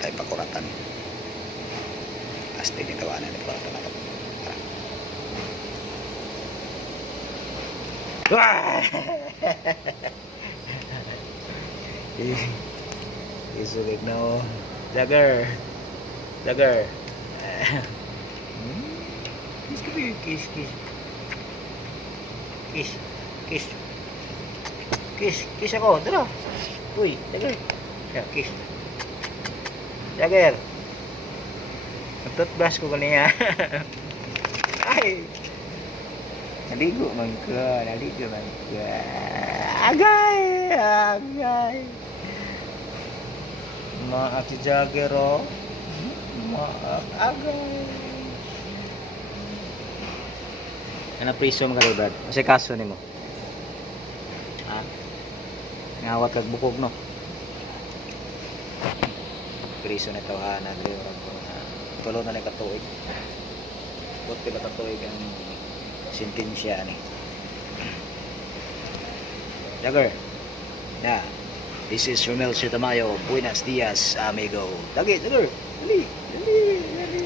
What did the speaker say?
tayo pakuratan. Asti ni tawanan ni pakuratan ako. Wah! Isulit na oh. Jagger. Jagger. Kiss, kiss, kiss. Kiss, kiss. Kiss, kiss ako. Tara. Uy, Jagger. Kiss. Jagger. Mag-toothbrush ko kaniya. Ay. Naligo man ka. Naligo man ka. Agay! Agay! Maaf si Jagger oh. Maaf. Agay. Ano priso mo ka Brad? Kasi kaso ni mo. Ha? Ngawat kag bukog no. Priso na tawanan tulo na katuig. Bot pila katuig ang sentensya ni. Jagger. Yeah. This is Romel Sitamayo. Buenos dias, amigo. Lagi, Jagger. Dali, dali, dali.